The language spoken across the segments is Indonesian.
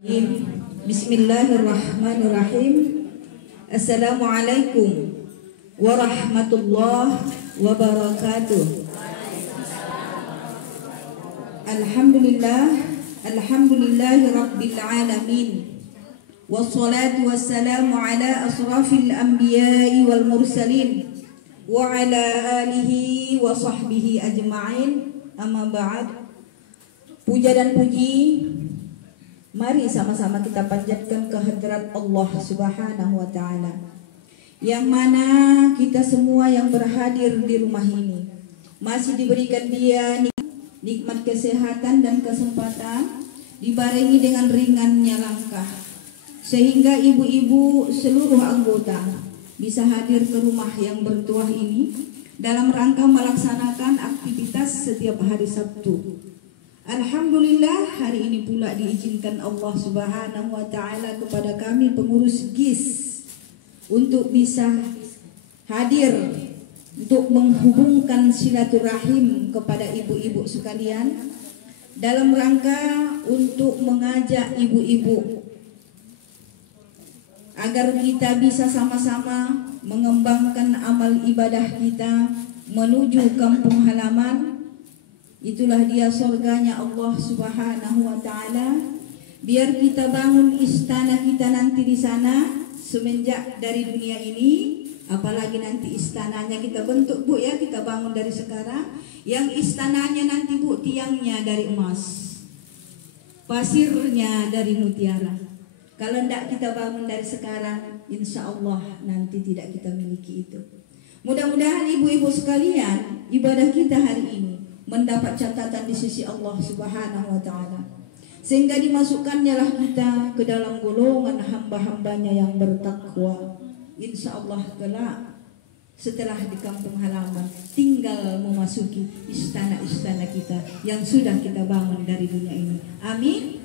Bismillahirrahmanirrahim. Assalamualaikum warahmatullahi wabarakatuh. Alhamdulillahi rabbil alamin. Wassalatu wassalamu ala asrafil anbiya'i wal mursalin wa ala alihi wa sahbihi ajma'in. Amma ba'd. Puja dan puji mari sama-sama kita panjatkan ke hadrat Allah Subhanahu wa taala. Yang mana kita semua yang berhadir di rumah ini masih diberikan dia nikmat kesehatan dan kesempatan, dibarengi dengan ringannya langkah, sehingga ibu-ibu seluruh anggota bisa hadir ke rumah yang bertuah ini dalam rangka melaksanakan aktivitas setiap hari Sabtu. Alhamdulillah, hari ini pula diizinkan Allah Subhanahu wa taala kepada kami pengurus GIS untuk bisa hadir untuk menghubungkan silaturahim kepada ibu-ibu sekalian dalam rangka untuk mengajak ibu-ibu agar kita bisa sama-sama mengembangkan amal ibadah kita menuju kampung halaman. Itulah dia surganya Allah Subhanahu wa taala. Biar kita bangun istana kita nanti di sana semenjak dari dunia ini, apalagi nanti istananya kita bentuk, Bu, ya, kita bangun dari sekarang. Yang istananya nanti, Bu, tiangnya dari emas, pasirnya dari mutiara. Kalau tidak kita bangun dari sekarang, insya Allah nanti tidak kita miliki itu. Mudah-mudahan ibu-ibu sekalian, ibadah kita hari ini mendapat catatan di sisi Allah Subhanahu wa taala, sehingga dimasukkannya lah kita ke dalam golongan hamba-hambanya yang bertakwa. Insya Allah kelak setelah di kampung halaman tinggal memasuki istana-istana kita yang sudah kita bangun dari dunia ini. Amin.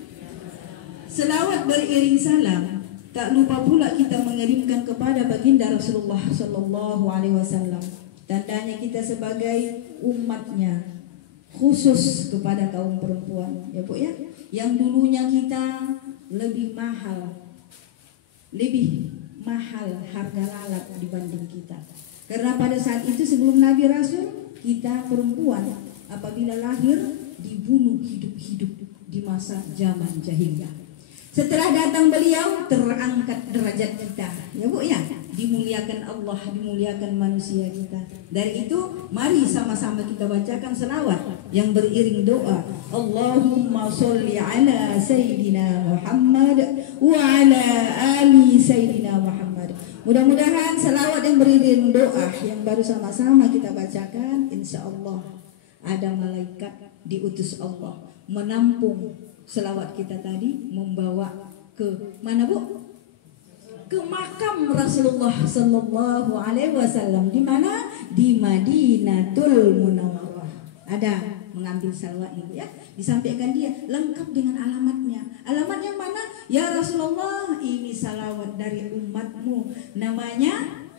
Selawat beriring salam tak lupa pula kita mengirimkan kepada baginda Rasulullah Sallallahu Alaihi Wasallam. Tandanya kita sebagai umatnya, khusus kepada kaum perempuan, ya Bu, ya, yang dulunya kita lebih mahal harga lalat dibanding kita. Karena pada saat itu sebelum Nabi Rasul, kita perempuan apabila lahir dibunuh hidup-hidup di masa zaman jahiliyah. Setelah datang beliau, terangkat derajat kita, ya Bu, ya, dimuliakan Allah, dimuliakan manusia kita. Dari itu mari sama-sama kita bacakan selawat yang beriring doa. Allahumma sholli ala Sayyidina Muhammad wa ala ali Sayyidina Muhammad. Mudah-mudahan selawat yang beriring doa yang baru sama-sama kita bacakan, insya Allah ada malaikat diutus Allah menampung selawat kita tadi, membawa ke mana, Bu? Ke makam Rasulullah Sallallahu Alaihi Wasallam. Di mana? Di Madinatul Munawwarah. Ada mengambil salawat ini, ya, disampaikan dia lengkap dengan alamatnya. Alamat yang mana? Ya Rasulullah, ini salawat dari umatmu, namanya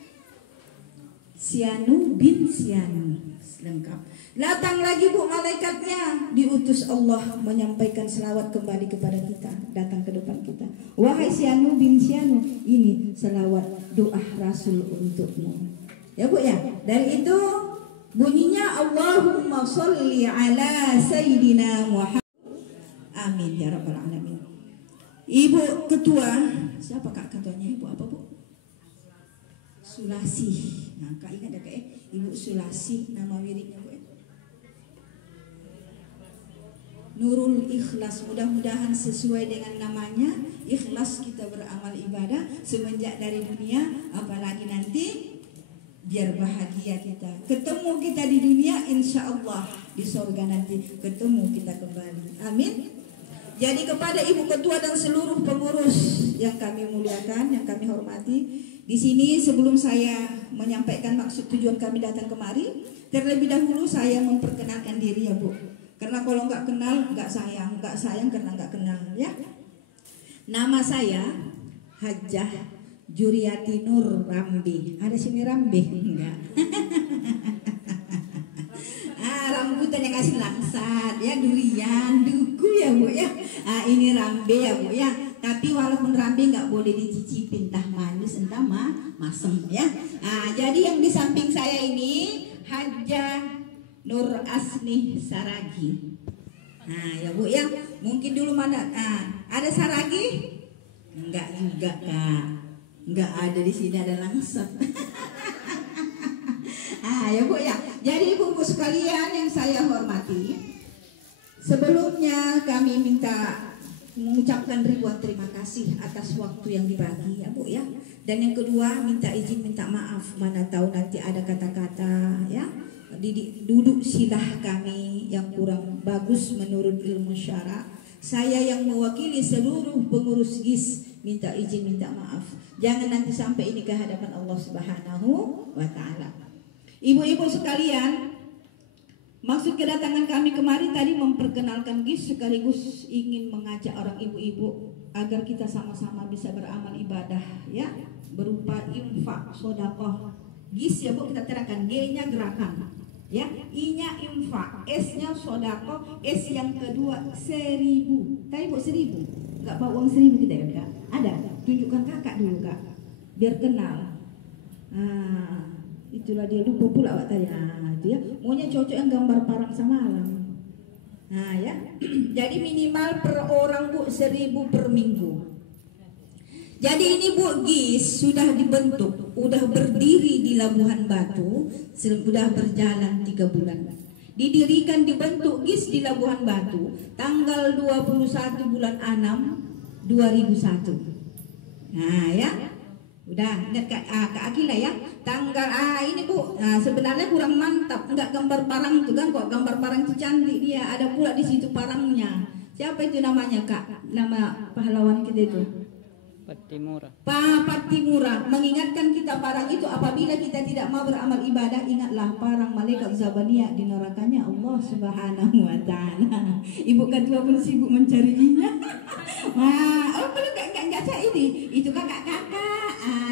Sianu bin Sianu. Lengkap. Datang lagi, Bu, malaikatnya diutus Allah menyampaikan selawat kembali kepada kita, datang ke depan kita. Wahai Sianu bin Sianu, ini selawat doa Rasul untukmu, ya Bu, ya. Dari itu bunyinya Allahumma sholli ala Sayyidina Muhammad. Amin ya rabbal alamin. Ibu ketua, siapa Kak ketuanya? Ibu apa, Bu? Sulasi. Nah, Kak ingat ya, Kak, Ibu Sulasi, nama wiridnya, Bu. Nurul Ikhlas, mudah-mudahan sesuai dengan namanya, ikhlas kita beramal ibadah semenjak dari dunia, apalagi nanti biar bahagia kita. Ketemu kita di dunia, insya Allah di surga nanti ketemu kita kembali. Amin. Jadi kepada Ibu Ketua dan seluruh pengurus yang kami muliakan, yang kami hormati, di sini sebelum saya menyampaikan maksud tujuan kami datang kemari, terlebih dahulu saya memperkenalkan diri, ya Bu. Karena kalau nggak kenal nggak sayang karena nggak kenal, ya. Nama saya Hajjah Juriati Nur Rambi. Ada sini Rambi enggak? Rambutan yang kasih langsat, ya, durian, duku, ya Bu, ya. Ini Rambi, ya Bu, ya. Tapi walaupun rambe nggak boleh dicicipin, entah manis entah masem ya. Jadi yang di samping saya ini Hajjah Nur Asmi Saragi. Ya Bu ya, mungkin dulu mana ada Saragi? Enggak juga Kak, enggak ada di sini, ada langsat. Ya Bu ya. Jadi ibu-ibu sekalian yang saya hormati, sebelumnya kami minta mengucapkan ribuan terima kasih atas waktu yang dibagi ya Bu ya. Dan yang kedua minta izin minta maaf, mana tahu nanti ada kata-kata ya duduk silah kami yang kurang bagus menurut ilmu syara. Saya yang mewakili seluruh pengurus GIS minta izin minta maaf. Jangan nanti sampai ini ke hadapan Allah Subhanahu wa taala. Ibu-ibu sekalian, maksud kedatangan kami kemari tadi memperkenalkan GIS sekaligus ingin mengajak orang ibu-ibu agar kita sama-sama bisa beramal ibadah ya, berupa infak, sedekah. GIS ya Bu, kita terangkan, G-nya gerakan ya, I-nya infak, S-nya sedekah, S yang kedua 1000. Tadi Bu 1000. Enggak bawa uang 1000 kita ya Kak? Ada. Tunjukkan Kakak dulu Kak, biar kenal. Itulah dia, lupa pula Wak tadi. Itu ya, maunya cocok yang gambar parang semalam. Ya. Jadi minimal per orang Bu 1000 per minggu. Jadi ini Bu GIS sudah dibentuk, sudah berdiri di Labuhan Batu, sudah berjalan 3 bulan. Didirikan dibentuk GIS di Labuhan Batu tanggal 21 bulan 6 2001. Ya. Udah ingat Kak Akila ya, tanggal ini Bu. Sebenarnya kurang mantap, enggak gambar parang itu kan, kok gambar parang itu cantik dia. Ada pula di situ parangnya. Siapa itu namanya Kak? Nama pahlawan kita itu? Patimura. Pak Patimura mengingatkan kita parang itu apabila kita tidak mau beramal ibadah, ingatlah parang malaikat Zabaniyah di nerakanya Allah Subhanahu wa taala. Ibu ketua pun sibuk mencarinya. Belum enggak ini. Itu kakak-kakak.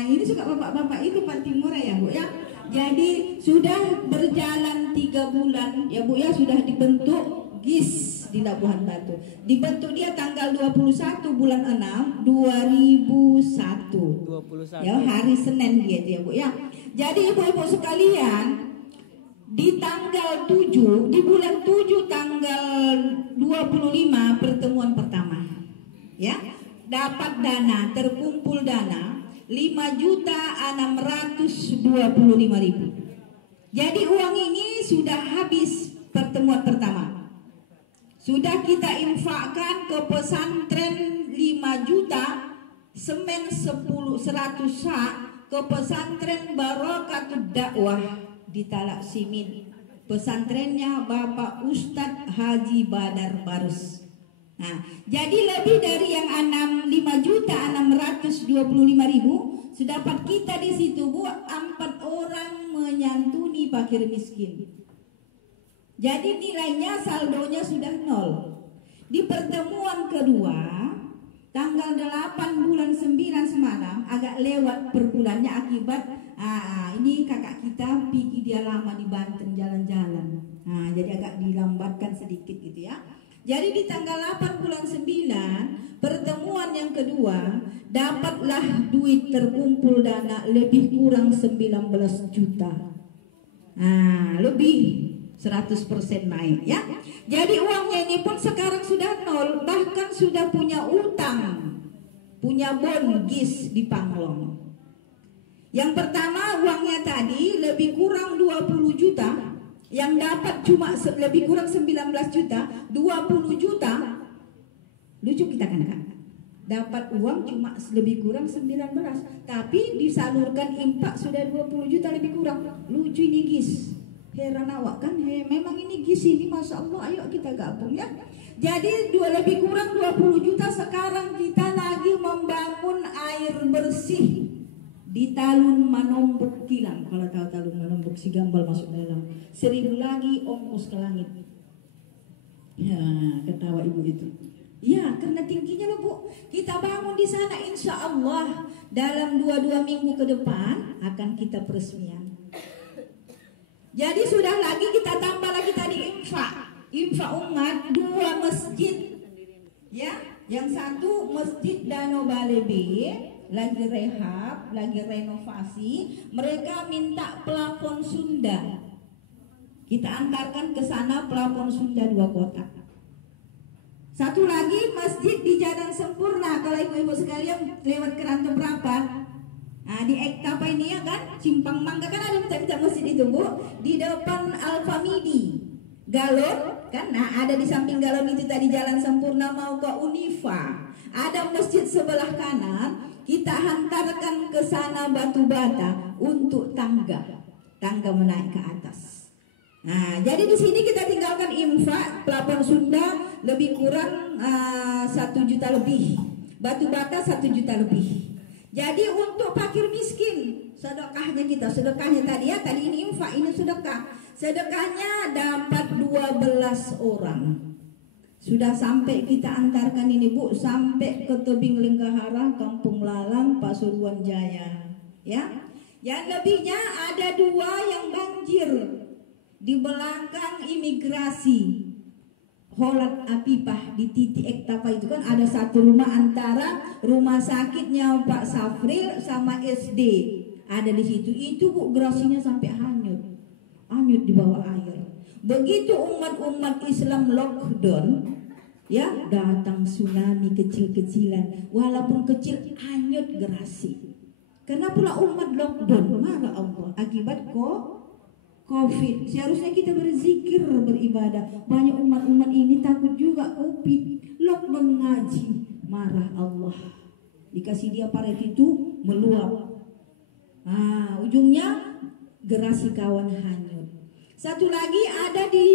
Ini suka bapak-bapak itu Patimura ya Bu ya. Jadi sudah berjalan 3 bulan ya Bu ya, sudah dibentuk GIS di Labuhan Batu. Dibentuk dia tanggal 21 bulan 6 2001. Ya, hari Senin dia Bu ya. Jadi ibu-ibu sekalian, di tanggal 7, di bulan 7 tanggal 25 pertemuan pertama. Ya. Dapat dana, terkumpul dana 5.625.000. Jadi uang ini sudah habis pertemuan pertama. Sudah kita infakkan ke pesantren 5 juta, semen 100 sak ke pesantren Barakatud Dakwah di Talak Simin. Pesantrennya Bapak Ustadz Haji Badar Barus. Jadi lebih dari yang 5.625.000 sedapat kita di situ Bu, 4 orang menyantuni fakir miskin. Jadi nilainya saldonya sudah 0. Di pertemuan kedua tanggal 8 bulan 9 semalam, agak lewat per bulannya akibat ini kakak kita pergi dia lama di Banten jalan-jalan. Jadi agak dilambatkan sedikit gitu ya. Jadi di tanggal 8 bulan 9 pertemuan yang kedua dapatlah duit terkumpul dana lebih kurang 19 juta. Lebih 100% naik ya. Jadi uangnya ini pun sekarang sudah 0, bahkan sudah punya utang, punya bon GIS di Panglong. Yang pertama uangnya tadi lebih kurang 20 juta. Yang dapat cuma lebih kurang 19 juta, 20 juta. Lucu kita kan Kak? Dapat uang cuma lebih kurang 19, tapi disalurkan impak sudah 20 juta lebih kurang. Lucu ini GIS. Heran awak kan? Memang ini GIS ini Masya Allah, ayo kita gabung ya. Jadi lebih kurang 20 juta sekarang kita lagi membangun air bersih di Talun Manombok Kilang. Kalau tahu Talun Manombok si Gambal masuk dalam 1000 lagi ongkos ke langit. Ya, ketawa ibu itu. Ya, karena tingginya loh Bu. Kita bangun di sana, insya Allah dalam 2 minggu ke depan akan kita peresmian. Jadi sudah lagi kita tambah lagi tadi infak umat 2 masjid. Ya, Yang satu Masjid Danau Bale B lagi rehab, lagi renovasi. Mereka minta plafon Sunda. Kita antarkan ke sana plafon Sunda 2 kotak. Satu lagi masjid di Jalan Sempurna. Kalau ibu-ibu sekalian lewat Keranto berapa? Nah, di Ektapa ini ya kan, Simpang Mangga kan ada minta masjid itu Bu. Di depan Alfamidi, Galon kan. Nah, ada di samping Galon itu tadi Jalan Sempurna mau ke Unifa. Ada masjid sebelah kanan. Kita hantarkan ke sana batu bata untuk tangga menaik ke atas. Nah, jadi di sini kita tinggalkan infak plafon Sunda lebih kurang 1 juta lebih, batu bata 1 juta lebih. Jadi untuk fakir miskin sedekahnya kita, sedekahnya tadi ya, tadi ini infak, ini sedekah. Sedekahnya dapat 12 orang. Sudah sampai kita antarkan ini Bu, sampai ke Tebing Lenggahara, Kampung Lalang, Pasuruan Jaya. Ya, yang lebihnya ada 2 yang banjir di belakang imigrasi. Holat Apipah di titik Ektapa itu kan ada satu rumah antara rumah sakitnya Pak Safril sama SD ada di situ. Itu Bu, gerasinya sampai hanyut di bawah air. Begitu umat Islam lockdown, ya datang tsunami kecil-kecilan, walaupun kecil hanyut gerasi. Karena pula umat lockdown, marah Allah akibat COVID. Seharusnya kita berzikir, beribadah. Banyak umat ini takut juga COVID. Lockdown ngaji, marah Allah. Dikasih dia paret itu meluap. Ujungnya gerasi kawan hanyut. Satu lagi ada di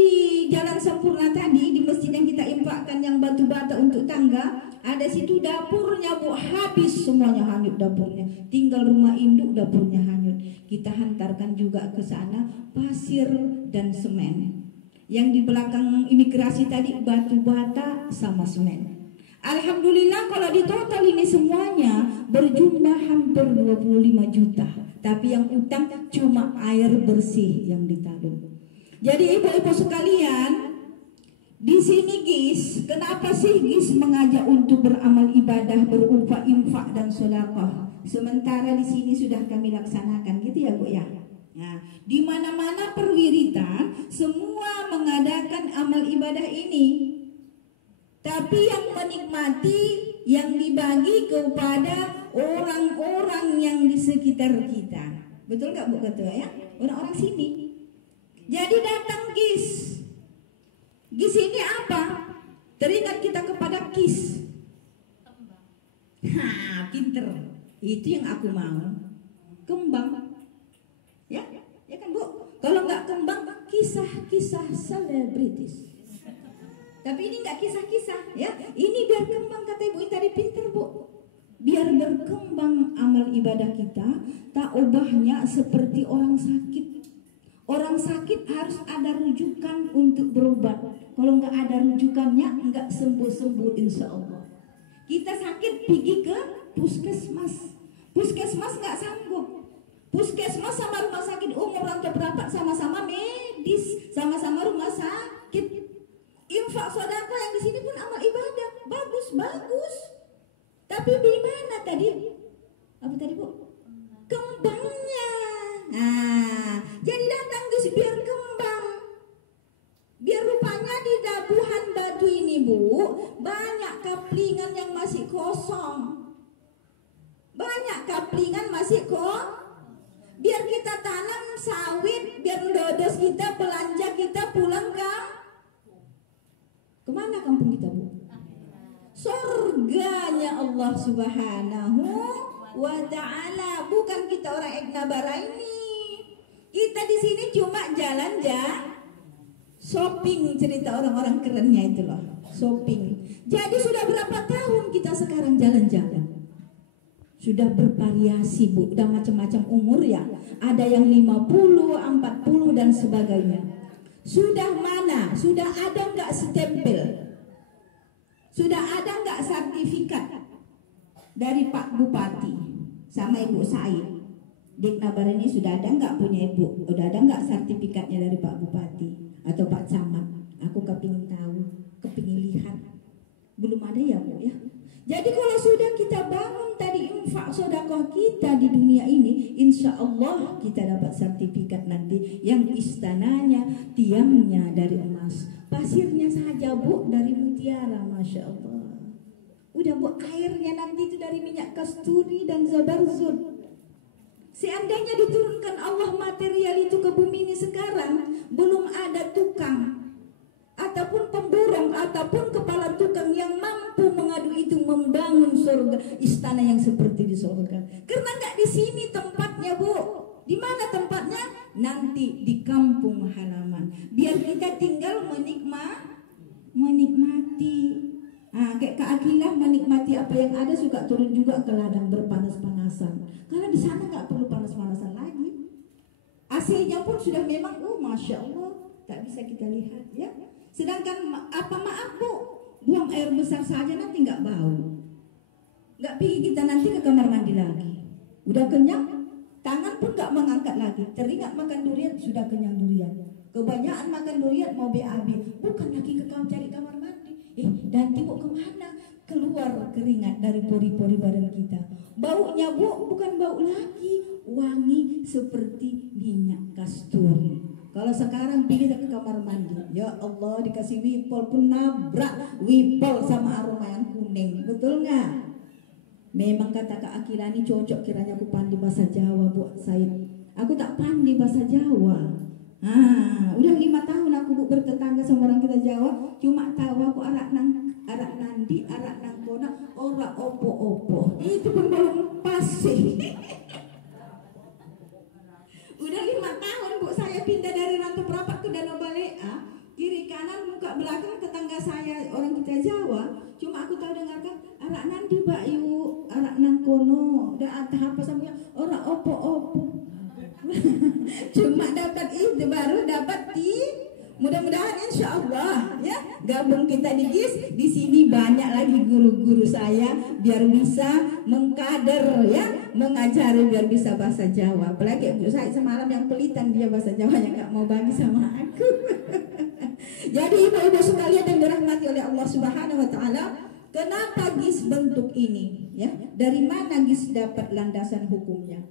Jalan Sempurna tadi, di masjid yang kita infakkan yang batu bata untuk tangga. Ada situ dapurnya Bu, habis semuanya, hanyut dapurnya. Tinggal rumah induk, dapurnya hanyut. Kita hantarkan juga ke sana pasir dan semen. Yang di belakang imigrasi tadi batu bata sama semen. Alhamdulillah kalau di total ini semuanya berjumlah hampir 25 juta. Tapi yang utang cuma air bersih yang ditabung. Jadi ibu-ibu sekalian, di sini GIS, kenapa sih GIS mengajak untuk beramal ibadah berupa infak dan sedekah? Sementara di sini sudah kami laksanakan, gitu ya Bu ya. Nah, di mana-mana perwiritan semua mengadakan amal ibadah ini. Tapi yang menikmati, yang dibagi kepada orang-orang yang di sekitar kita. Betul nggak Bu Ketua ya? Orang-orang sini. Jadi datang GIS. GIS ini apa? Teringat kita kepada KIS. Pinter. Itu yang aku mau. Kembang. Ya kan Bu? Kalau nggak kembang, kisah-kisah selebritis. Tapi ini nggak kisah-kisah ya. Ini biar kembang, kata Ibu ini tadi, pinter Bu. Biar berkembang amal ibadah kita. Tak ubahnya seperti orang sakit. Orang sakit harus ada rujukan untuk berobat. Kalau nggak ada rujukannya, nggak sembuh-sembuh insya Allah. Kita sakit pergi ke puskesmas. Puskesmas nggak sanggup. Puskesmas sama rumah sakit umum atau berapa sama-sama medis, sama-sama rumah sakit. Infak sedekah yang di sini pun amal ibadah, bagus. Tapi di mana tadi? Apa tadi Bu? Kembangnya. Nah, jadi datang guys biar kembang. Biar rupanya di dabuhan batu ini Bu, banyak kaplingan yang masih kosong. Banyak kaplingan masih biar kita tanam sawit, biar dodos kita, belanja kita pulang kemana kampung kita Bu? Surganya Allah Subhanahu wa ta'ala. Bukan kita orang Eknabara ini. Kita di sini cuma shopping, cerita orang-orang kerennya itu loh, shopping. Jadi sudah berapa tahun kita sekarang jalan-jalan? Sudah bervariasi Bu, udah macam-macam umur ya. Ada yang 50, 40 dan sebagainya. Sudah mana? Sudah ada nggak stempel? Sudah ada nggak sertifikat dari Pak Bupati sama Ibu Said? Deknabar ini sudah ada nggak punya Ibu? Udah ada nggak sertifikatnya dari Pak Bupati atau Pak Camat? Aku kepingin tahu, kepingin lihat. Belum ada ya Bu ya? Jadi kalau sudah kita bangun tadi infak sedekah kita di dunia ini, insya Allah kita dapat sertifikat nanti yang istananya, tiangnya dari emas, pasirnya saja Bu dari mutiara, masya Allah. Udah Bu, airnya nanti itu dari minyak kasturi dan zabarzud. Seandainya diturunkan Allah material itu ke bumi ini sekarang, belum ada tukang ataupun pemborong ataupun kepala tukang yang mampu mengadu itu membangun surga, istana yang seperti di surga. Karena nggak di sini tempatnya Bu. Di mana tempatnya? Nanti di kampung halaman. Biar kita tinggal menikmati. Kayak Kak Akilah menikmati apa yang ada, suka turun juga ke ladang berpanas-panasan. Karena di sana nggak perlu panas-panasan lagi. Hasilnya pun sudah memang, masya Allah, tak bisa kita lihat ya. Sedangkan maaf Bu, buang air besar saja nanti nggak bau, nggak pergi kita nanti ke kamar mandi lagi. Udah kenyang, tangan pun nggak mengangkat lagi. Teringat makan durian, sudah kenyang durian. Kebanyakan makan durian mau BAB, bukan lagi ke cari kamar mandi. Nanti Bu kemana? Keluar keringat dari pori-pori badan kita. Baunya Bu bukan bau lagi, wangi seperti minyak kasturi. Kalau sekarang pergi ke kamar mandi, ya Allah, dikasih wipol pun nabrak wipol sama aroma yang kuning, betul nggak? Memang kata Kak Akila ini cocok, kiranya aku pandai bahasa Jawa Bu Said. Aku tak pandai bahasa Jawa. Udah 5 tahun aku Bu bertetangga sama orang kita Jawa, cuma tahu aku arak nandi, arak nang kona, ora opo-opo. Itu pun belum pasti. Udah 5 tahun Bu saya pindah dari Rantau Prapat ke Danau Balea, kiri kanan muka belakang tetangga saya orang kita Jawa. Cuma aku tahu dengarkan arak nandi Mbak Yu, arak nang kono, dah apa samanya ora opo-opo. Cuma dapat itu baru dapat di. Mudah-mudahan insya Allah ya gabung kita di GIS. Di sini banyak lagi guru-guru saya biar bisa mengkader ya, mengajari biar bisa bahasa Jawa. Apalagi Bu saya semalam yang pelitan, dia bahasa Jawanya nggak mau bagi sama aku. Jadi ibu-ibu sekalian yang dirahmati oleh Allah Subhanahu Wa Taala, kenapa GIS bentuk ini ya? Dari mana GIS dapat landasan hukumnya?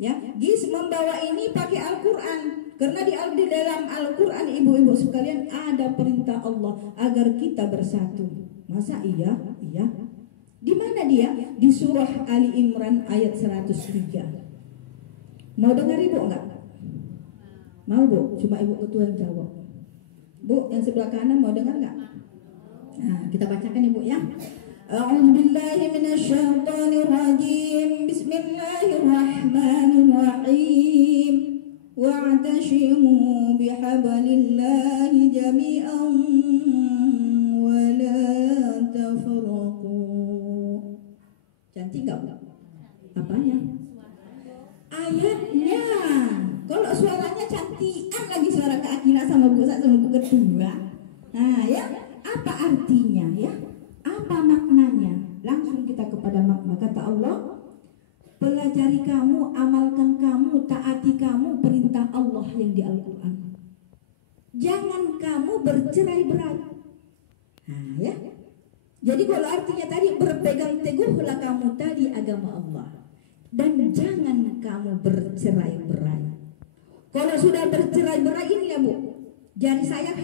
Ya, GIS membawa ini pakai Al-Quran. Karena di dalam Al-Quran ibu-ibu sekalian ada perintah Allah agar kita bersatu. Masa iya? Iya. Di mana dia? Di surah Ali Imran ayat 103. Mau dengar Ibu enggak? Mau Bu? Cuma Ibu ketua yang jawab. Bu yang sebelah kanan mau dengar enggak? Nah, kita bacakan Ibu ya. A'udzubillahi minasyaitonirrajim. Bismillahirrahmanirrahim. Wa'tasimu bihablillahi jami'an wa la tafarraqu. Cantik enggak? Apanya? Ayatnya. Kalau suaranya cantikan lagi suara Kak Akila sama Bu Sa sama Bu Ketua. Nah, ya, apa artinya ya? Apa maknanya? Langsung kita kepada makna. Kata Allah, pelajari kamu, amalkan kamu, taati kamu perintah Allah yang di Al-Quran. Jangan kamu bercerai-berai. Nah, ya. Jadi kalau artinya tadi berpegang teguhlah kamu tadi agama Allah. Dan jangan kamu bercerai-berai. Kalau sudah bercerai-berai ini ya Bu. Jadi saya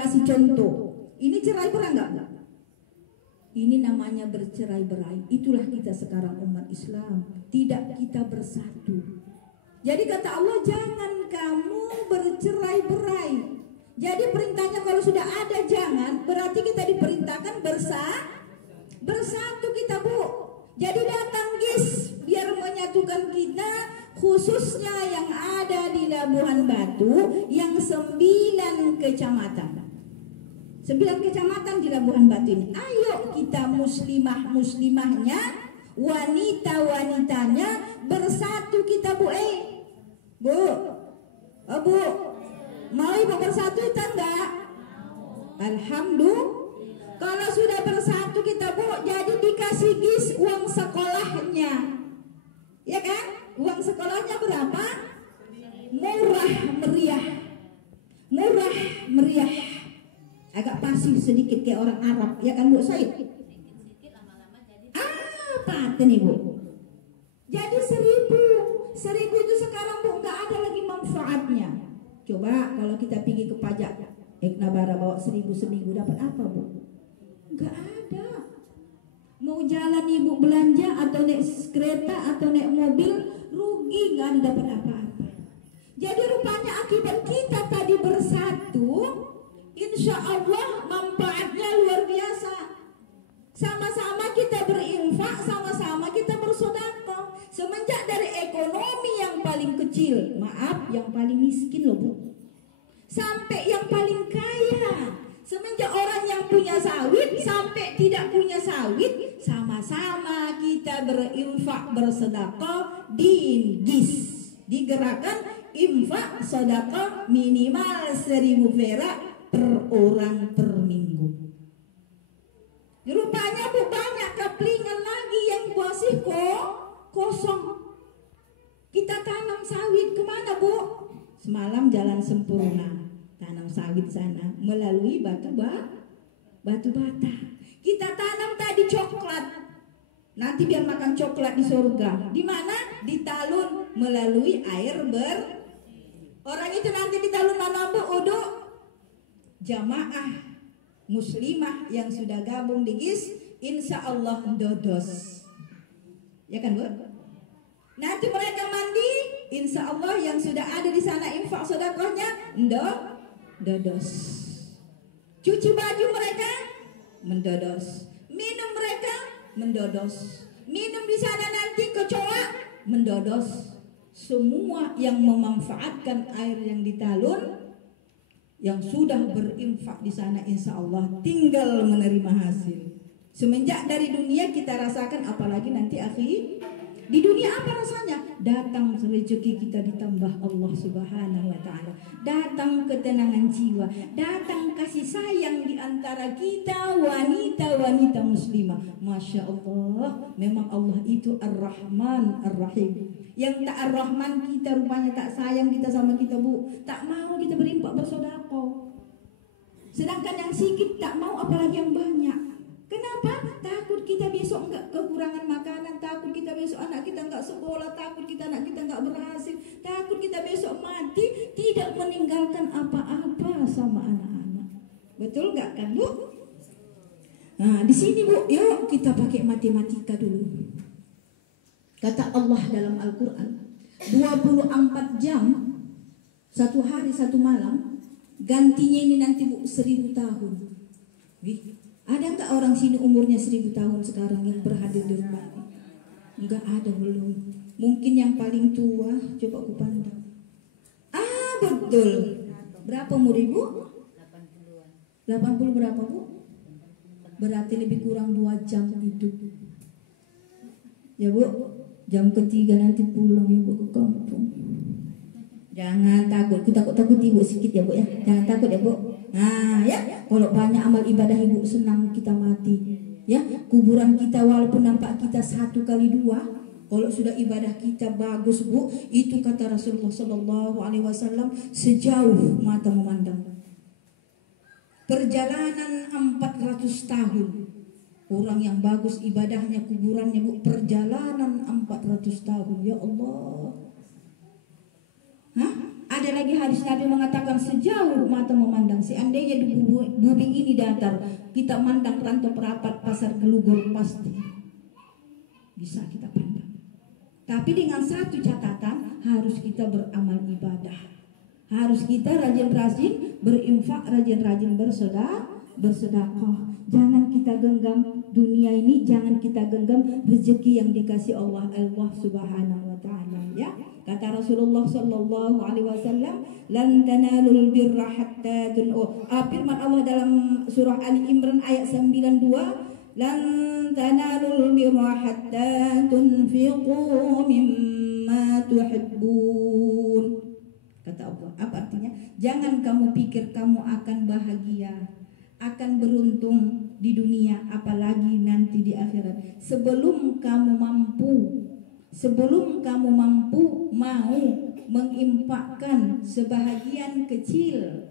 kasih contoh. Ini cerai-berai enggak? Ini namanya bercerai-berai. Itulah kita sekarang umat Islam. Tidak kita bersatu. Jadi kata Allah, jangan kamu bercerai-berai. Jadi perintahnya kalau sudah ada jangan, berarti kita diperintahkan bersatu kita Bu. Jadi datang GIS biar menyatukan kita, khususnya yang ada di Labuhan Batu yang 9 kecamatan. 9 kecamatan di Labuhan Batu ini. Ayo kita muslimah-muslimahnya, wanita-wanitanya bersatu kita Bu. Bu, mau Ibu bersatu kita enggak? Alhamdulillah. Kalau sudah bersatu kita Bu, jadi dikasih GIS uang sekolahnya. Ya kan? Uang sekolahnya berapa? Murah meriah. Agak pasif sedikit kayak orang Arab, ya kan Bu Said? bermanfaat nih Bu. Jadi 1000 itu sekarang Bu nggak ada lagi manfaatnya. Coba kalau kita pergi ke pajak, Eknabara bawa 1000 seminggu dapat apa Bu? Nggak ada. Mau jalan Ibu belanja atau naik kereta atau naik mobil, rugi, nggak ada dapat apa-apa. Jadi rupanya akibat kita tadi bersatu, insya Allah manfaatnya luar biasa. Sama-sama kita berinfak, sama-sama kita bersedekah. Semenjak dari ekonomi yang paling kecil, maaf, yang paling miskin loh Bu, sampai yang paling kaya. Semenjak orang yang punya sawit sampai tidak punya sawit, sama-sama kita berinfak bersedekah di GIS, digerakkan infak sedekah minimal 1000 perak per orang per minggu. Rupanya Bu banyak kaplingan lagi yang masih kosong. Kita tanam sawit kemana Bu? Semalam Jalan Sempurna tanam sawit sana melalui batu bata. Kita tanam tadi coklat. Nanti biar makan coklat di surga. Di mana? Di Talun melalui air orang itu nanti di Talun mana Bu? Uduk jamaah muslimah yang sudah gabung di GIS, insya Allah dodos. Ya kan Bu? Nanti mereka mandi, insya Allah yang sudah ada di sana infak sedekahnya dodos. Cuci baju mereka mendodos, minum mereka mendodos, minum di sana nanti kecoa mendodos. Semua yang memanfaatkan air yang di Talun, yang sudah berinfak di sana, insya Allah tinggal menerima hasil. Semenjak dari dunia kita rasakan, apalagi nanti akhir. Di dunia apa rasanya? Datang rezeki kita ditambah Allah Subhanahu wa Ta'ala, datang ketenangan jiwa, datang kasih sayang di antara kita wanita-wanita muslimah. Masya Allah, memang Allah itu Ar-Rahman Ar-Rahim. Yang tak Ar-Rahman kita rupanya tak sayang kita sama kita Bu, tak mau kita berinfak bersedekah. Sedangkan yang sedikit tak mau, apalagi yang banyak. Kenapa? Takut kita besok enggak kekurangan makanan, takut kita besok anak kita enggak sekolah, takut kita anak kita enggak berhasil, takut kita besok mati tidak meninggalkan apa-apa sama anak-anak. Betul enggak kan Bu? Nah di sini Bu, yuk kita pakai matematika dulu. Kata Allah dalam Al-Quran, 24 jam, satu hari satu malam, gantinya ini nanti Bu 1000 tahun. Ada nggak orang sini umurnya 1000 tahun sekarang yang berhadir di rumah ini? Nggak ada, belum. Mungkin yang paling tua, coba aku pandang. Betul. Berapa umur Ibu? 80 berapa Bu? Berarti lebih kurang 2 jam hidup. Ya Bu, jam ketiga nanti pulang Ibu ke kampung. Jangan takut, kita takut Ibu sedikit ya Bu ya. Jangan takut ya Bu. Nah ya, kalau banyak amal ibadah Ibu senang kita mati. Ya, kuburan kita walaupun nampak kita 1 kali 2, kalau sudah ibadah kita bagus Bu, itu kata Rasulullah Sallallahu Alaihi Wasallam sejauh mata memandang. Perjalanan 400 tahun. Orang yang bagus ibadahnya kuburannya Bu, perjalanan 400 tahun. Ya Allah. Hah? Ada lagi hadis Nabi mengatakan sejauh mata memandang. Seandainya di bumi ini datar, kita mandang rantau perapat pasar Gelugur pasti bisa kita pandang. Tapi dengan satu catatan, harus kita beramal ibadah. Harus kita rajin-rajin berinfak, rajin-rajin bersedekah. Jangan kita genggam dunia ini, jangan kita genggam rezeki yang dikasih Allah Subhanahu wa Ta'ala. Ya, kata Rasulullah Sallallahu Alaihi Wasallam, lan tanalul birra hatta firman Allah dalam surah Ali Imran ayat 92, lan tanalul birra hatta tunfiqu mimma tuhibbun. Kata Allah, apa artinya? Jangan kamu pikir kamu akan bahagia, akan beruntung di dunia, apalagi nanti di akhirat, sebelum kamu mampu mau menginfakkan sebahagian kecil.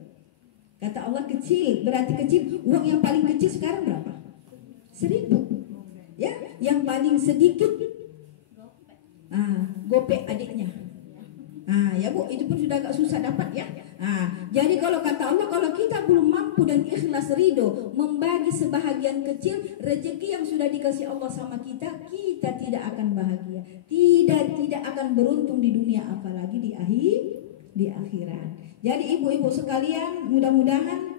Kata Allah kecil, berarti kecil. Uang yang paling kecil sekarang berapa? 1000. Ya, Yang paling sedikit gopek adiknya. Ya Bu, itu pun sudah agak susah dapat ya. Jadi kalau kata Allah, kalau kita belum mampu dan ikhlas ridho membagi sebahagian kecil rezeki yang sudah dikasih Allah sama kita, kita tidak akan bahagia, tidak akan beruntung di dunia, apalagi di akhirat. Jadi ibu-ibu sekalian, mudah-mudahan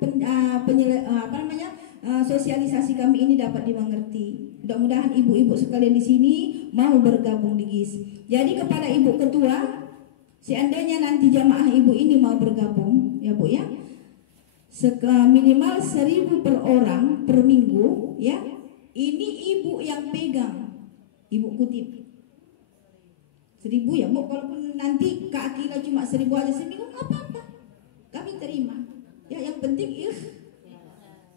sosialisasi kami ini dapat dimengerti. Mudah-mudahan ibu-ibu sekalian di sini mau bergabung di GIS. Jadi kepada ibu ketua, seandainya nanti jamaah ibu ini mau bergabung, ya Bu ya, minimal 1.000 per orang per minggu, ya. Ini ibu yang pegang, ibu kutip 1.000 ya Bu. Kalaupun nanti Kak Akila cuma 1.000 aja seminggu, nggak apa-apa, kami terima. Ya, yang penting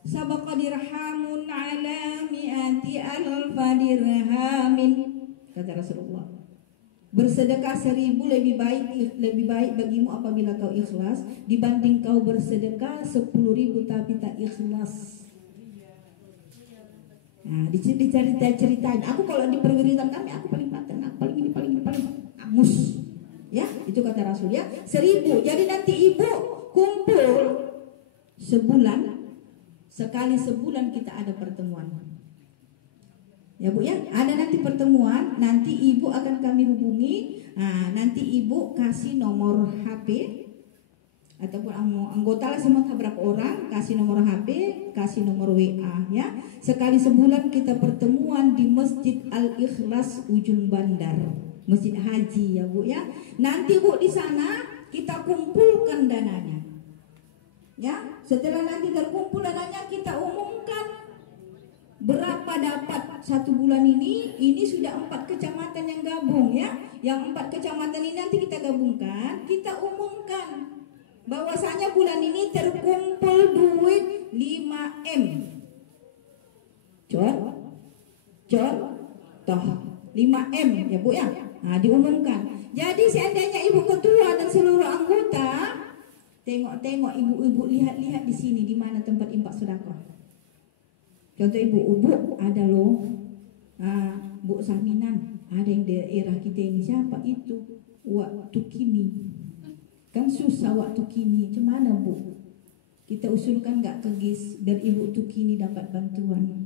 sabaqa dirhamun ala mi'ati alfa dirhamin, kata Rasulullah. Bersedekah 1.000 lebih baik bagimu apabila kau ikhlas dibanding kau bersedekah 10.000 tapi tak ikhlas. Nah, diceritain. Aku kalau di perwiritan kami, aku paling paten, aku paling amus. Ya, itu kata Rasul ya. 1.000. Jadi nanti ibu kumpul sebulan, sekali sebulan kita ada pertemuan. Ya Bu ya, ada nanti pertemuan, nanti ibu akan kami hubungi. Nanti ibu kasih nomor HP ataupun anggota lah semua berapa orang, kasih nomor HP, kasih nomor WA ya. Sekali sebulan kita pertemuan di Masjid Al-Ikhlas Ujung Bandar, Masjid Haji ya Bu ya. Nanti Bu di sana kita kumpulkan dananya. Ya, setelah nanti terkumpul dananya kita umumkan berapa dapat 1 bulan ini sudah 4 kecamatan yang gabung ya. Yang 4 kecamatan ini nanti kita gabungkan, kita umumkan bahwasanya bulan ini terkumpul duit 5M. Cor toh 5M ya Bu ya. Diumumkan. Jadi seandainya ibu ketua dan seluruh anggota tengok ibu-ibu, lihat-lihat di sini di mana tempat infak sedekah. Contoh ibu ada loh, Bu Saminan, ada yang daerah kita ini, siapa itu? Waktu kini, kan susah waktu kini, cemana Bu? Kita usulkan nggak ke GIS dan Ibu Tukini dapat bantuan.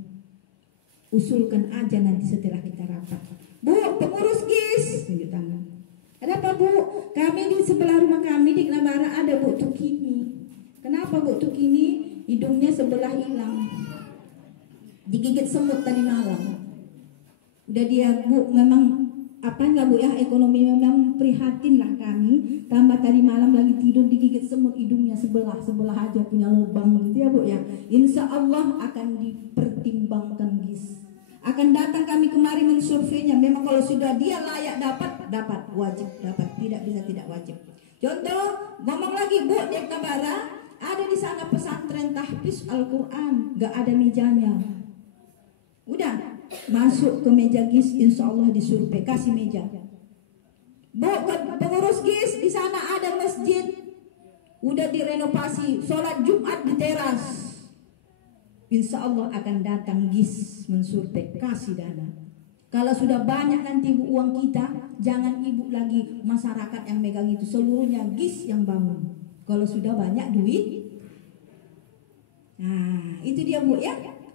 Usulkan aja nanti setelah kita rapat. Bu, pengurus GIS, tunjuk tangan. Ada apa Bu? Kami di sebelah rumah kami di Knabara ada Bu Tukini. Kenapa Bu Tukini? Hidungnya sebelah hilang, digigit semut tadi malam. Udah dia Bu, memang apa enggak Bu ya, ekonomi memang prihatin lah kami. Tambah tadi malam lagi tidur digigit semut, hidungnya sebelah aja punya lubang gitu ya Bu ya. Insya Allah akan dipertimbangkan GIS. Akan datang kami kemari mensurveinya. Memang kalau sudah dia layak dapat, wajib dapat, tidak bisa tidak wajib. Contoh, ngomong lagi Bu, di Knabara ada di sana pesantren tahfiz Al-Quran, gak ada mejanya. Udah masuk ke meja GIS, insya Allah disurvei, kasih meja. Bu, pengurus GIS di sana ada masjid, udah direnovasi, sholat Jumat di teras. Insya Allah akan datang GIS mensurvei, kasih dana. Kalau sudah banyak nanti Bu uang kita, jangan ibu lagi masyarakat yang megang itu, seluruhnya GIS yang bangun. Kalau sudah banyak duit, nah itu dia Bu ya.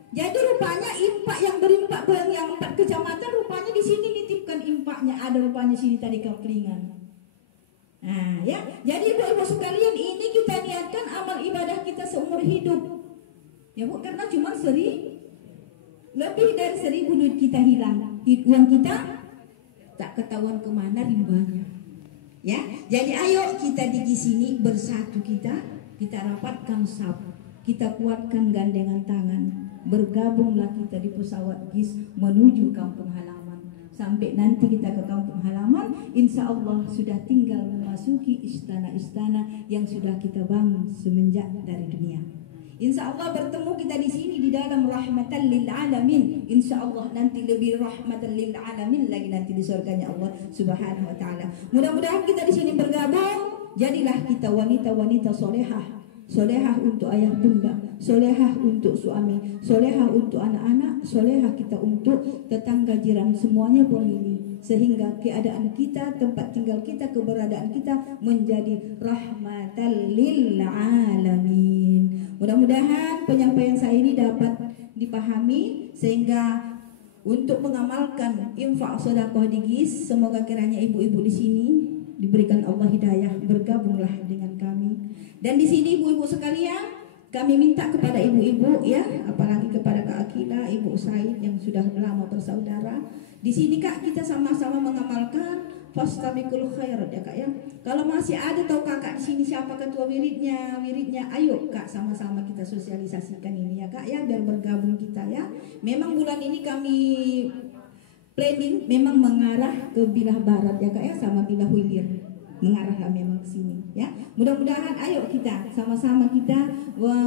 Jadi rupanya impak yang berimpak yang 4 kecamatan rupanya di sini nitipkan impaknya, ada rupanya sini tadi Kaplingan. Nah ya, jadi ibu-ibu sekalian ini kita niatkan amal ibadah kita seumur hidup. Ya Bu, karena cuma lebih dari 1.000 duit kita hilang, uang kita tak ketahuan kemana rimbanya. Ya, jadi ayo kita di sini bersatu, kita rapatkan sab, kita kuatkan gandengan tangan. Bergabunglah kita di pesawat GIS menuju kampung halaman. Sampai nanti kita ke kampung halaman, insya Allah sudah tinggal memasuki istana-istana yang sudah kita bangun semenjak dari dunia. Insya Allah bertemu kita di sini di dalam rahmatan lil alamin. Insya Allah nanti lebih rahmatan lil alamin lagi nanti di surganya Allah Subhanahu wa taala. Mudah-mudahan kita di sini bergabung, jadilah kita wanita-wanita solehah solehah untuk ayah bunda, solehah untuk suami, solehah untuk anak-anak, solehah kita untuk tetangga jiran, semuanya pemilih, sehingga keadaan kita, tempat tinggal kita, keberadaan kita menjadi rahmatan lil alamin. Mudah-mudahan penyampaian saya ini dapat dipahami, sehingga untuk mengamalkan infak sedekah di GIS, semoga kiranya ibu-ibu di sini diberikan Allah hidayah, bergabunglah dengan kami. Dan di sini ibu-ibu sekalian, kami minta kepada ibu-ibu ya, apalagi kepada Kak Akila, Ibu Said yang sudah lama bersaudara. Di sini Kak, kita sama-sama mengamalkan fastabiqul khairat ya Kak ya. Kalau masih ada tahu Kakak di sini siapa ketua wiridnya, ayo Kak sama-sama kita sosialisasikan ini ya Kak ya, biar bergabung kita ya. Memang bulan ini kami planning memang mengarah ke Bilah Barat ya Kak ya, sama Bilah Hilir, mengarahlah memang ke sini ya. Mudah-mudahan ayo kita sama-sama kita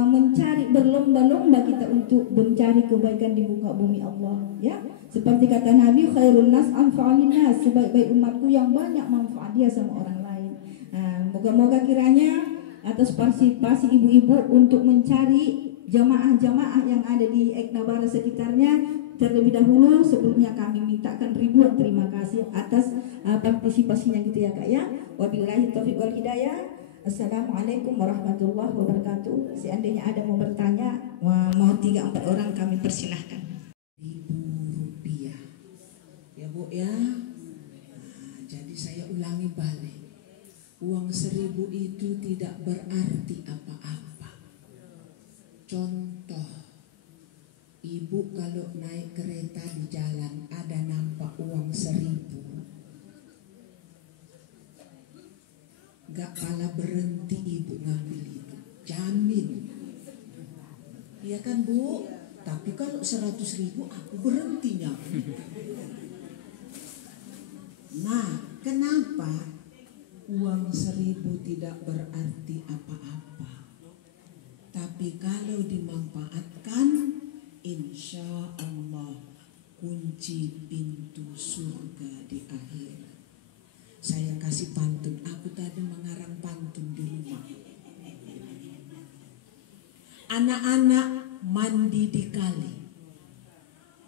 mencari, berlomba-lomba kita untuk mencari kebaikan di muka bumi Allah ya. Seperti kata Nabi, khairun nas anfa'alin nas, sebaik-baik umatku yang banyak manfaat dia sama orang lain. Nah, moga-moga kiranya atas partisipasi ibu-ibu untuk mencari jamaah-jamaah yang ada di Eknabara sekitarnya. Terlebih dahulu sebelumnya kami mintakan ribuan terima kasih atas partisipasinya gitu ya Kak ya. Wabillahi taufiq wal hidayah. Assalamualaikum warahmatullahi wabarakatuh. Seandainya ada mau bertanya, mau 3-4 orang kami persilahkan. Rp1.000 ya Bu ya. Jadi saya ulangi balik, uang 1.000 itu tidak berarti apa-apa. Contoh, ibu kalau naik kereta di jalan ada nampak uang 1.000, gak pala berhenti ibu ngambil itu, jamin. Iya kan Bu? Tapi kalau 100.000 aku berhentinya. Nah, kenapa uang 1.000 tidak berarti apa-apa? Tapi kalau dimanfaatkan, insya Allah kunci pintu surga di akhirat. Saya kasih pantun, aku tadi mengarang pantun di rumah. Anak-anak mandi di kali,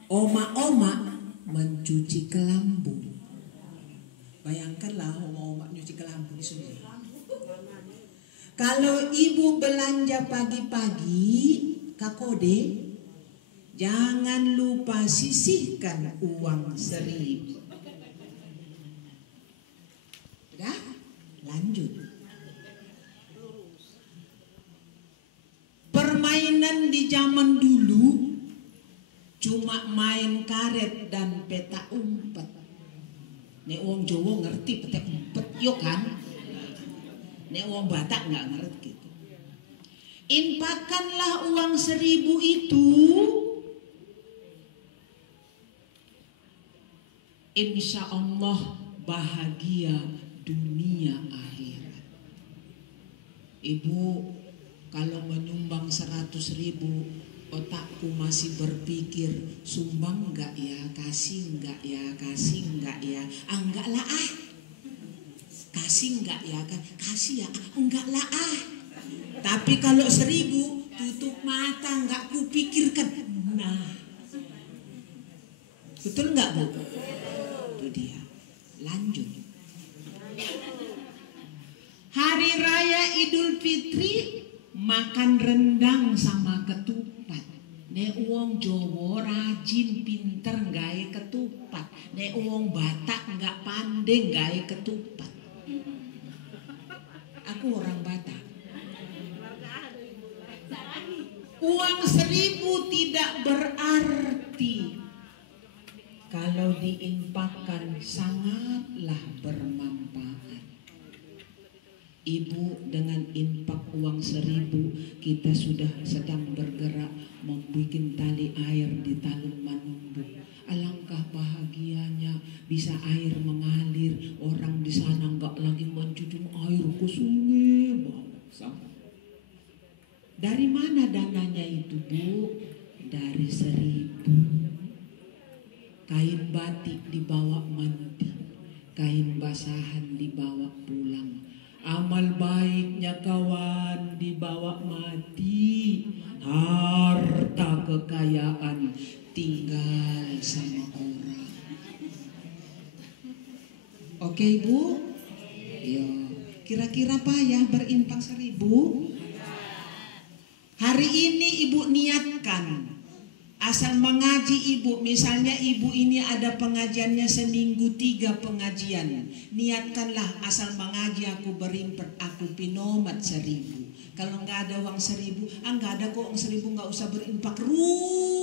oma-oma mencuci kelambu. Bayangkanlah oma-oma nyuci kelambu di sungai. Kalau ibu belanja pagi-pagi, kakode, jangan lupa sisihkan uang 1.000. Udah, lanjut. Permainan di zaman dulu cuma main karet dan peta umpet. Nek wong Jawa ngerti peta umpet, yo kan? Nek wong Batak nggak ngerti gitu. Infakkanlah uang 1.000 itu, insya Allah bahagia dunia akhirat. Ibu kalau menyumbang 100.000, otakku masih berpikir sumbang enggak ya, kasih enggak ya, kasih enggak ya, enggak lah ah, kasih enggak ya, kasih ya, enggak lah ah. Tapi kalau 1.000 tutup mata enggak kupikirkan. Nah, betul enggak Bu? Itu dia. Lanjut. Hari Raya Idul Fitri makan rendang sama ketupat. Nek wong Jawa rajin pinter gawe ketupat. Nek wong Batak nggak pandai gawe ketupat. Aku orang Batak. Uang 1.000 tidak berarti kalau diinfakkan sangatlah bermanfaat. Ibu dengan infak uang 1.000 kita sudah sedang bergerak membuat tali air di Talun Manumbu. Alangkah bahagianya bisa air mengalir, orang di sana nggak lagi menjunjung air ke sungai bawah. Dari mana dananya itu Bu? Dari 1.000. Kain batik dibawa mandi, kain basahan dibawa pulang. Amal baiknya kawan dibawa Oke Ibu? Iya. Kira-kira payah berinfak 1.000? Hari ini Ibu niatkan, asal mengaji Ibu, misalnya Ibu ini ada pengajiannya seminggu 3 pengajian, niatkanlah asal mengaji aku berinfak, aku pinomat 1.000. Kalau nggak ada uang 1.000, nggak ada kok uang 1.000, nggak usah berinfak, rugi.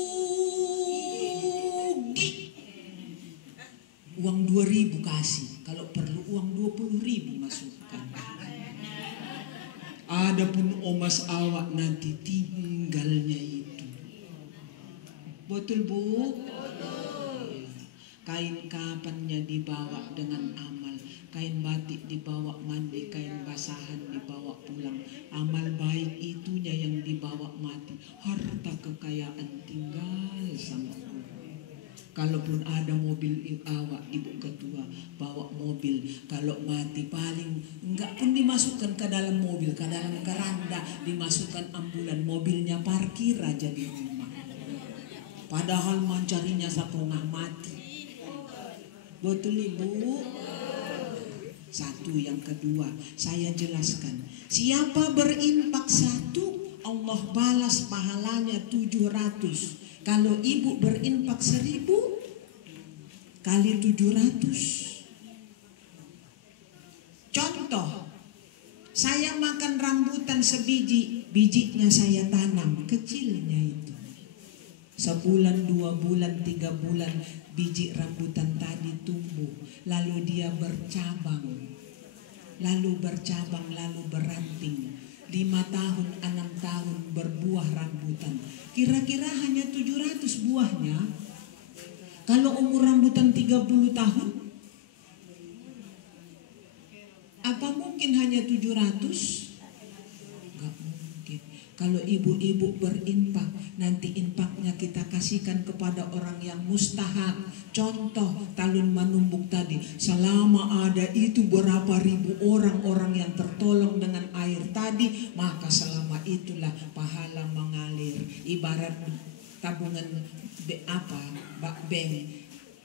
Uang 2.000 kasih, kalau perlu uang 20.000 masukkan. Adapun omas awak nanti tinggalnya itu. Betul Bu? Betul. Kain kapannya dibawa dengan amal, kain batik dibawa mandi, kain basahan dibawa pulang. Amal baik itunya yang dibawa mati, harta kekayaan tinggal sama Allah. Kalaupun ada mobil awak Ibu Ketua bawa mobil, kalau mati paling enggak pun dimasukkan ke dalam mobil, ke dalam keranda, dimasukkan ambulan, mobilnya parkir aja di rumah. Padahal mencarinya setengah mati. Betul Ibu? Satu. Yang kedua, saya jelaskan, siapa berinfak 1, Allah balas pahalanya 700. Kalau Ibu berinfak 1.000 kali 700. Contoh, saya makan rambutan sebiji, bijinya saya tanam, kecilnya itu. Sebulan, 2 bulan, 3 bulan, biji rambutan tadi tumbuh, lalu dia bercabang, lalu beranting. 5 tahun, 6 tahun berbuah rambutan. Kira-kira hanya 700 buahnya. Kalau umur rambutan 30 tahun, apa mungkin hanya 700? Enggak mungkin. Kalau ibu-ibu berinfak, nanti infaknya kita kasihkan kepada orang yang mustahak. Contoh talun manumbuk tadi, selama ada itu berapa ribu orang yang tertolong dengan air tadi, maka selama itulah pahala mengalir. Ibarat tabungan bank,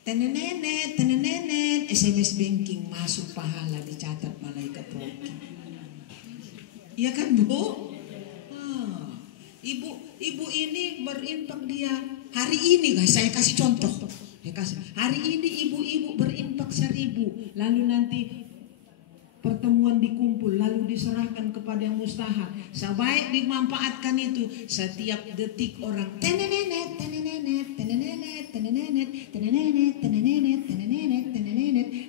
tenenenet, SMS banking masuk pahala, dicatat malaikat roki. Iya kan Bu? Ibu ini berinfak dia hari ini, guys, saya kasih contoh. Hari ini ibu-ibu berinfak 1.000, lalu nanti pertemuan dikumpul, lalu diserahkan kepada yang mustahak. Sebaik dimanfaatkan itu, setiap detik orang tenenenet,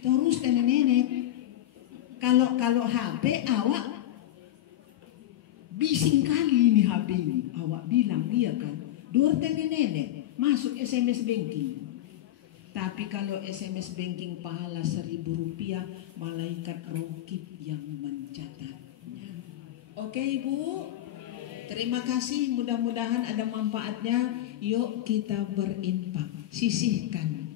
terus tenenenet. Kalau HP awak bising kali ini HP ini, awak bilang iya kan, tenenenet masuk SMS banking. Tapi kalau SMS banking pahala 1.000 rupiah, malaikat rokib yang mencatatnya. Oke Ibu, terima kasih, mudah-mudahan ada manfaatnya. Yuk kita berinfak, sisihkan.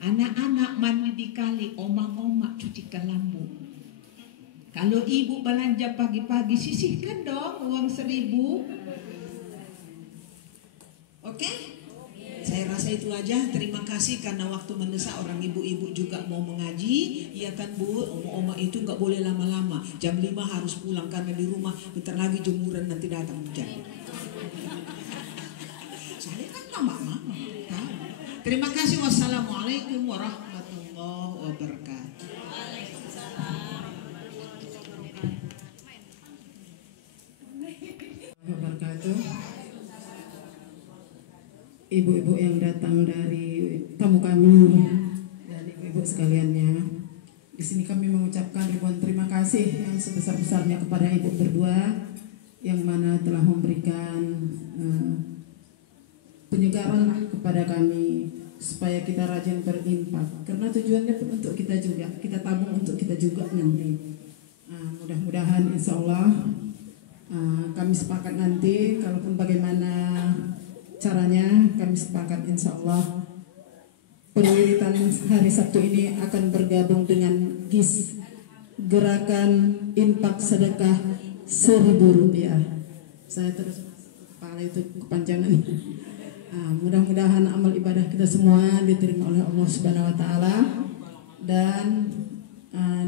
Anak-anak mandi di kali, omak-omak cucikan lampu. Kalau ibu belanja pagi-pagi, sisihkan dong uang 1.000. Oke? Saya rasa itu aja. Terima kasih karena waktu mendesak, orang ibu-ibu juga mau mengaji. Iya kan Bu, oma-oma itu nggak boleh lama-lama. Jam 5 harus pulang karena di rumah bentar lagi jemuran nanti datang hujan. Saya kan mama-mama. Terima kasih. Wassalamualaikum warahmatullahi wabarakatuh. Ibu-ibu yang datang dari tamu kami dan ibu-ibu sekaliannya, di sini kami mengucapkan ribuan terima kasih yang sebesar-besarnya kepada ibu berdua yang mana telah memberikan penyegaran kepada kami supaya kita rajin berinfak, karena tujuannya pun untuk kita juga, kita tabung untuk kita juga nanti. Mudah-mudahan insya Allah kami sepakat nanti, kalaupun bagaimana caranya, kami sepakat insya Allah penelitian hari Sabtu ini akan bergabung dengan GIS, Gerakan Infak Sedekah 1.000 rupiah. Saya terus kepala itu kepanjangan. Mudah-mudahan amal ibadah kita semua diterima oleh Allah Subhanahu wa Ta'ala, dan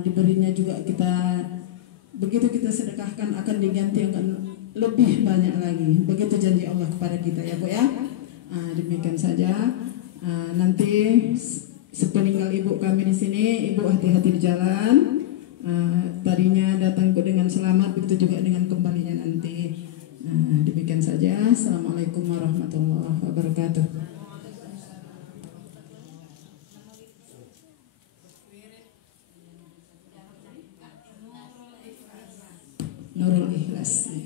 diberinya juga kita, begitu kita sedekahkan akan diganti akan lebih banyak lagi. Begitu janji Allah kepada kita ya Bu ya. Demikian saja. Nanti sepeninggal ibu kami di sini, ibu hati-hati di jalan. Tadinya datang dengan selamat, begitu juga dengan kembalinya nanti. Demikian saja. Assalamualaikum warahmatullahi wabarakatuh. Nurul Ikhlas.